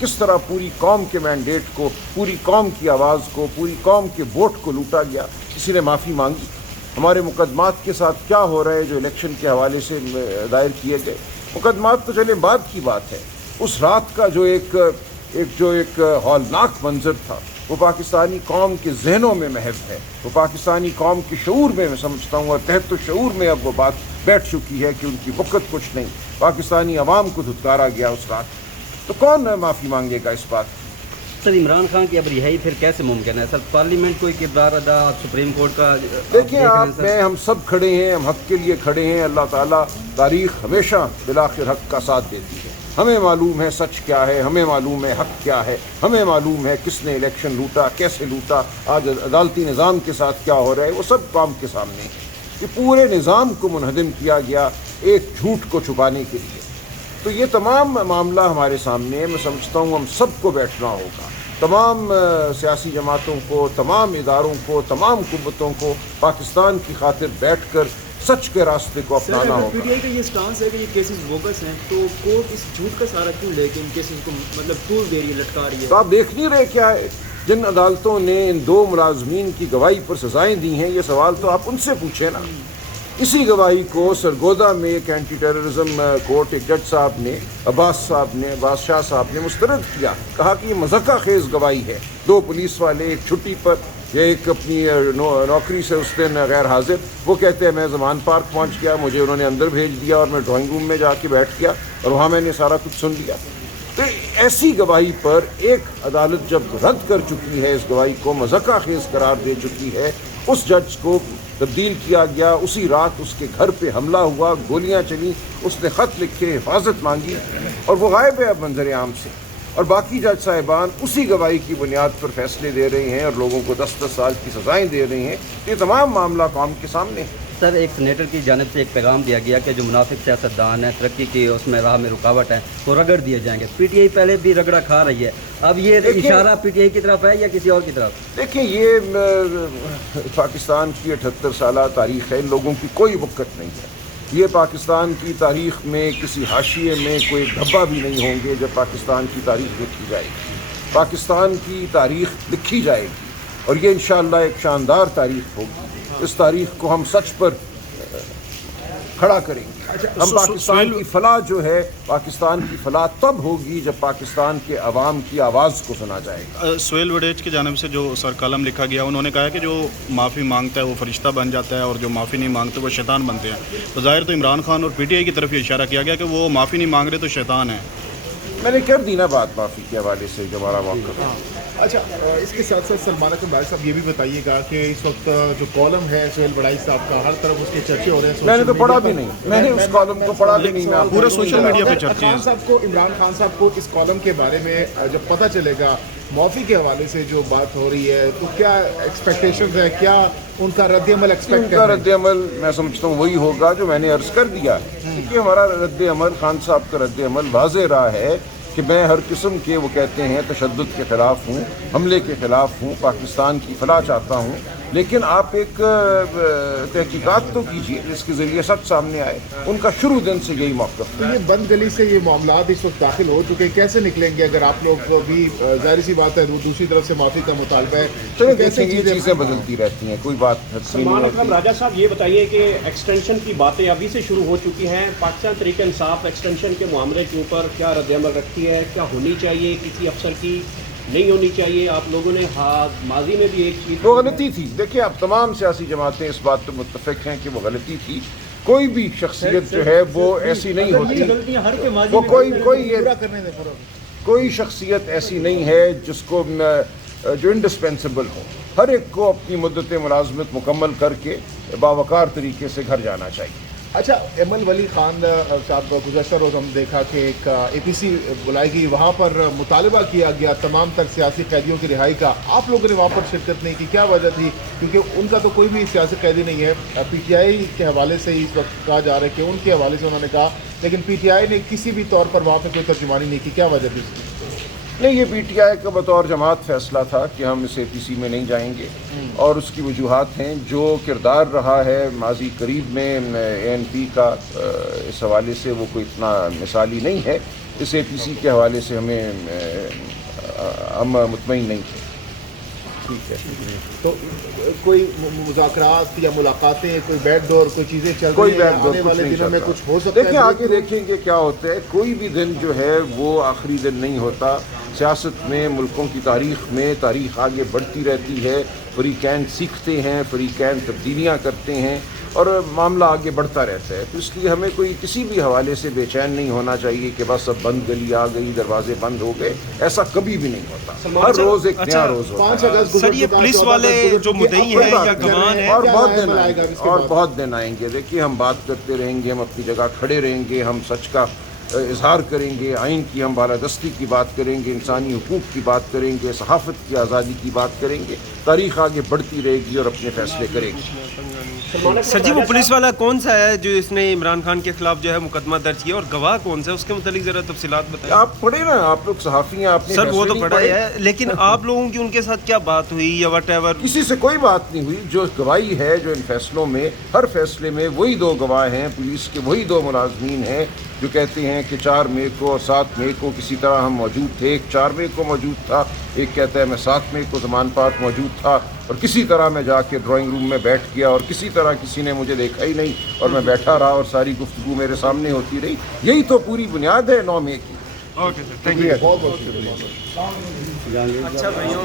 کس طرح پوری قوم کے مینڈیٹ کو، پوری قوم کی آواز کو، پوری قوم کے ووٹ کو لوٹا گیا. کسی نے معافی مانگی؟ ہمارے مقدمات کے ساتھ کیا ہو رہا ہے جو الیکشن کے حوالے سے دائر کیے گئے؟ مقدمات تو چلے بعد کی بات ہے. اس رات کا جو ایک ہولناک منظر تھا وہ پاکستانی قوم کے ذہنوں میں محو ہے، وہ پاکستانی قوم کے شعور میں سمجھتا ہوں، اور تحت شعور میں اب وہ بات بیٹھ چکی ہے کہ ان کی وقت کچھ نہیں. پاکستانی عوام کو دھتکارا گیا اس رات. تو کون معافی مانگے گا اس بات؟ سر عمران خان کی اب رہائی پھر کیسے ممکن ہے؟ سر پارلیمنٹ کو کردار ادا، سپریم کورٹ کا دیکھیں آپ، میں ہم سب کھڑے ہیں، ہم حق کے لیے کھڑے ہیں. اللہ تعالیٰ، تاریخ ہمیشہ بالآخر حق کا ساتھ دیتی ہے. ہمیں معلوم ہے سچ کیا ہے، ہمیں معلوم ہے حق کیا ہے، ہمیں معلوم ہے کس نے الیکشن لوٹا، کیسے لوٹا، آج عدالتی نظام کے ساتھ کیا ہو رہا ہے، وہ سب کام کے سامنے ہے. کہ پورے نظام کو منہدم کیا گیا ایک جھوٹ کو چھپانے کے لیے. تو یہ تمام معاملہ ہمارے سامنے ہے. میں سمجھتا ہوں ہم سب کو بیٹھنا ہوگا، تمام سیاسی جماعتوں کو، تمام اداروں کو، تمام قوتوں کو پاکستان کی خاطر بیٹھ کر سچ کے راستے کو اپنانا ہوگا. پی ٹی آئی کا یہ سٹانس ہے کہ یہ کیسز بوگس ہیں، تو کورٹ اس جھوٹ کا سہارا کیوں لے کے ان کیسز کو مطلب ٹول دے رہی ہے، لٹکا رہی ہے؟ تو آپ دیکھ نہیں رہے کیا ہے؟ جن عدالتوں نے ان 2 ملازمین کی گواہی پر سزائیں دی ہیں، یہ سوال تو آپ ان سے پوچھیں نا. اسی گواہی کو سرگودا میں ایک اینٹی ٹیررزم کورٹ، ایک جج صاحب نے، عباس شاہ صاحب نے مسترد کیا. کہا کہ یہ مذاق خیز گواہی ہے. 2 پولیس والے ایک چھٹی پر یا ایک اپنی نوکری سے اس دن غیر حاضر، وہ کہتے ہیں میں زمان پارک پہنچ گیا، مجھے انہوں نے اندر بھیج دیا اور میں ڈرائنگ روم میں جا کے بیٹھ گیا اور وہاں میں نے سارا کچھ سن لیا. تو ایسی گواہی پر ایک عدالت جب رد کر چکی ہے، اس گواہی کو مذاق خیز قرار دے چکی ہے، اس جج کو تبدیل کیا گیا. اسی رات اس کے گھر پہ حملہ ہوا، گولیاں چلیں، اس نے خط لکھے، حفاظت مانگی، اور وہ غائب ہے اب منظر عام سے. اور باقی جج صاحبان اسی گواہی کی بنیاد پر فیصلے دے رہے ہیں اور لوگوں کو 10-10 سال کی سزائیں دے رہے ہیں. یہ تمام معاملہ قوم کے سامنے ہے. سر ایک سینیٹر کی جانب سے ایک پیغام دیا گیا کہ جو منافق سیاستدان ہیں، ترقی کی اس میں راہ میں رکاوٹ ہے، وہ رگڑ دیے جائیں گے. پی ٹی آئی پہلے بھی رگڑا کھا رہی ہے، اب یہ اشارہ پی ٹی آئی کی طرف ہے یا کسی اور کی طرف؟ دیکھیں، یہ پاکستان کی 78 سالہ تاریخ ہے، ان لوگوں کی کوئی وقت نہیں ہے. یہ پاکستان کی تاریخ میں کسی حاشیے میں کوئی دھبا بھی نہیں ہوں گے. جب پاکستان کی تاریخ لکھی جائے گی، پاکستان کی تاریخ لکھی جائے گی، اور یہ انشاءاللہ ایک شاندار تاریخ ہوگی. اس تاریخ کو ہم سچ پر کھڑا کریں گے. ہم پاکستان کی فلاح جو ہے، پاکستان کی فلاح تب ہوگی جب پاکستان کے عوام کی آواز کو سنا جائے گا. سہیل وڈیج کی جانب سے جو سر کالم لکھا گیا، انہوں نے کہا کہ جو معافی مانگتا ہے وہ فرشتہ بن جاتا ہے اور جو معافی نہیں مانگتے وہ شیطان بنتے ہیں. تو ظاہر تو عمران خان اور پی ٹی آئی کی طرف یہ اشارہ کیا گیا کہ وہ معافی نہیں مانگ رہے تو شیطان ہیں. میں نے کر دی نا بات معافی کے حوالے سے جو ہمارا موقف ہے. اچھا، اس کے ساتھ ساتھ سلمان اکرم بھائی صاحب یہ بھی بتائیے گا کہ اس وقت جو کالم ہے سہیل وڈیج صاحب کا، ہر طرف اس کے چرچے ہو رہے ہیں. میں نے تو پڑھا بھی نہیں، میں نے اس کالم کو پڑھا بھی نہیں. پورے سوشل میڈیا پہ چرچے ہیں. عمران خان صاحب کو اس کالم کے بارے میں جب پتہ چلے گا، معافی کے حوالے سے جو بات ہو رہی ہے، تو کیا ایکسپیکٹیشنز ہے؟ کیا ان کا رد عمل ایکسپیکٹ ان کا رد عمل میں سمجھتا ہوں وہی ہوگا جو میں نے عرض کر دیا. کیونکہ ہمارا رد عمل، خان صاحب کا رد عمل واضح رہا ہے کہ میں ہر قسم کے، وہ کہتے ہیں، تشدد کے خلاف ہوں، حملے کے خلاف ہوں، پاکستان کی فلاح چاہتا ہوں. لیکن آپ ایک تحقیقات تو کیجیے جس کے ذریعے سچ سامنے آئے. ان کا شروع دن سے یہی موقف ہے. یہ بند گلی سے یہ معاملات اس وقت داخل ہو چکے، کیسے نکلیں گے اگر آپ لوگ بھی ظاہر سی بات ہے دوسری طرف سے معافی کا مطالبہ ہے؟ چلو دیکھیں، یہ چیزیں بدلتی رہتی ہیں، کوئی بات سلمان اکرم راجہ صاحب یہ بتائیے کہ ایکسٹینشن کی باتیں ابھی سے شروع ہو چکی ہیں. پاکستان تحریک انصاف ایکسٹینشن کے معاملے کے اوپر کیا رد عمل رکھتی ہے؟ کیا ہونی چاہیے کسی افسر کی، نہیں ہونی چاہیے؟ آپ لوگوں نے ماضی میں بھی ایک چیز، وہ غلطی تھی. دیکھیں، اب تمام سیاسی جماعتیں اس بات پر متفق ہیں کہ وہ غلطی تھی. کوئی بھی شخصیت جو ہے وہ ایسی نہیں ہوتی، وہ کوئی شخصیت ایسی نہیں ہے جس کو جو انڈسپینسیبل ہو. ہر ایک کو اپنی مدت ملازمت مکمل کر کے باوقار طریقے سے گھر جانا چاہیے. اچھا، ایمن ولی خان صاحب گزشتہ روز ہم دیکھا کہ ایک اے پی سی بلائی گئی، وہاں پر مطالبہ کیا گیا تمام تر سیاسی قیدیوں کی رہائی کا. آپ لوگوں نے وہاں پر شرکت نہیں کی، کیا وجہ تھی؟ کیونکہ ان کا تو کوئی بھی سیاسی قیدی نہیں ہے. پی ٹی آئی کے حوالے سے اس وقت کہا جا رہا ہے کہ ان کے حوالے سے انہوں نے کہا، لیکن پی ٹی آئی نے کسی بھی طور پر وہاں پہ کوئی ترجمانی نہیں کی. کیا وجہ تھی اس کی؟ نہیں، یہ پی ٹی آئی کا بطور جماعت فیصلہ تھا کہ ہم اس اے پی سی میں نہیں جائیں گے، اور اس کی وجوہات ہیں. جو کردار رہا ہے ماضی قریب میں اے این پی کا، اس حوالے سے وہ کوئی اتنا مثالی نہیں ہے. اس APC کے حوالے سے ہم مطمئن نہیں تھے. ٹھیک ہے. تو کوئی مذاکرات یا ملاقاتیں، کوئی بیک ڈور، کوئی چیزیں چل کوئی رہی ہیں بیک ڈور آنے کچھ والے نہیں دنوں میں چلتا. کچھ ہو سکتا ہے؟ دیکھیں آگے دیکھیں گے کیا ہوتا ہے. کوئی بھی دن جو ہے وہ آخری دن نہیں ہوتا. سیاست میں، ملکوں کی تاریخ میں، تاریخ آگے بڑھتی رہتی ہے. فریقین سیکھتے ہیں، فریقین تبدیلیاں کرتے ہیں اور معاملہ آگے بڑھتا رہتا ہے. تو اس لیے ہمیں کوئی کسی بھی حوالے سے بے چین نہیں ہونا چاہیے کہ بس اب بند گلی آ گئی، دروازے بند ہو گئے. ایسا کبھی بھی نہیں ہوتا. ہر روز ایک نیا روز ہوتا ہے. 5 اگست گزر سر، یہ چکا، پولیس 14 والے اگست جو گزر چکی، مدعی اب ہیں کوئی یا بات گواہ نہیں. ہیں، اور کیا بہت رائے دن عمل آئیں آئے گا گے اس کے اور بعد؟ بہت دن آئیں گے. دیکھیے ہم بات کرتے رہیں گے، ہم اپنی جگہ کھڑے رہیں گے، ہم سچ کا اظہار کریں گے، آئین کی ہم بالادستی کی بات کریں گے، انسانی حقوق کی بات کریں گے، صحافت کی آزادی کی بات کریں گے. تاریخ آگے بڑھتی رہے گی اور اپنے فیصلے کرے گی. سر جی، وہ پولیس والا کون سا ہے جو اس نے عمران خان کے خلاف جو ہے مقدمہ درج کیا، اور گواہ کون سا ہے؟ اس کے متعلق ذرا تفصیلات بتائیں. آپ پڑھیں نا، آپ لوگ صحافی ہیں، آپ نے سر وہ فیصلے تو نہیں پڑھا پڑھے. ہی ہے، لیکن آپ لوگوں کی ان کے ساتھ کیا بات ہوئی یا وٹ ایور؟ کسی سے کوئی بات نہیں ہوئی. جو گواہی ہے، جو ان فیصلوں میں، ہر فیصلے میں وہی 2 گواہ ہیں، پولیس کے وہی 2 ملازمین ہیں جو کہتے ہیں کہ 4 مئی کو اور 7 مئی کو کسی طرح ہم موجود تھے. ایک 4 مئی کو موجود تھا، ایک کہتا ہے میں 7 مئی کو زمان پارک موجود تھا اور کسی طرح میں جا کے ڈرائنگ روم میں بیٹھ گیا اور کسی طرح کسی نے مجھے دیکھا ہی نہیں اور میں بیٹھا رہا اور ساری گفتگو میرے سامنے ہوتی رہی. یہی تو پوری بنیاد ہے 9 مئی کی. Okay sir, thank you. بہت بہت شکریہ. اچھا بھائیوں،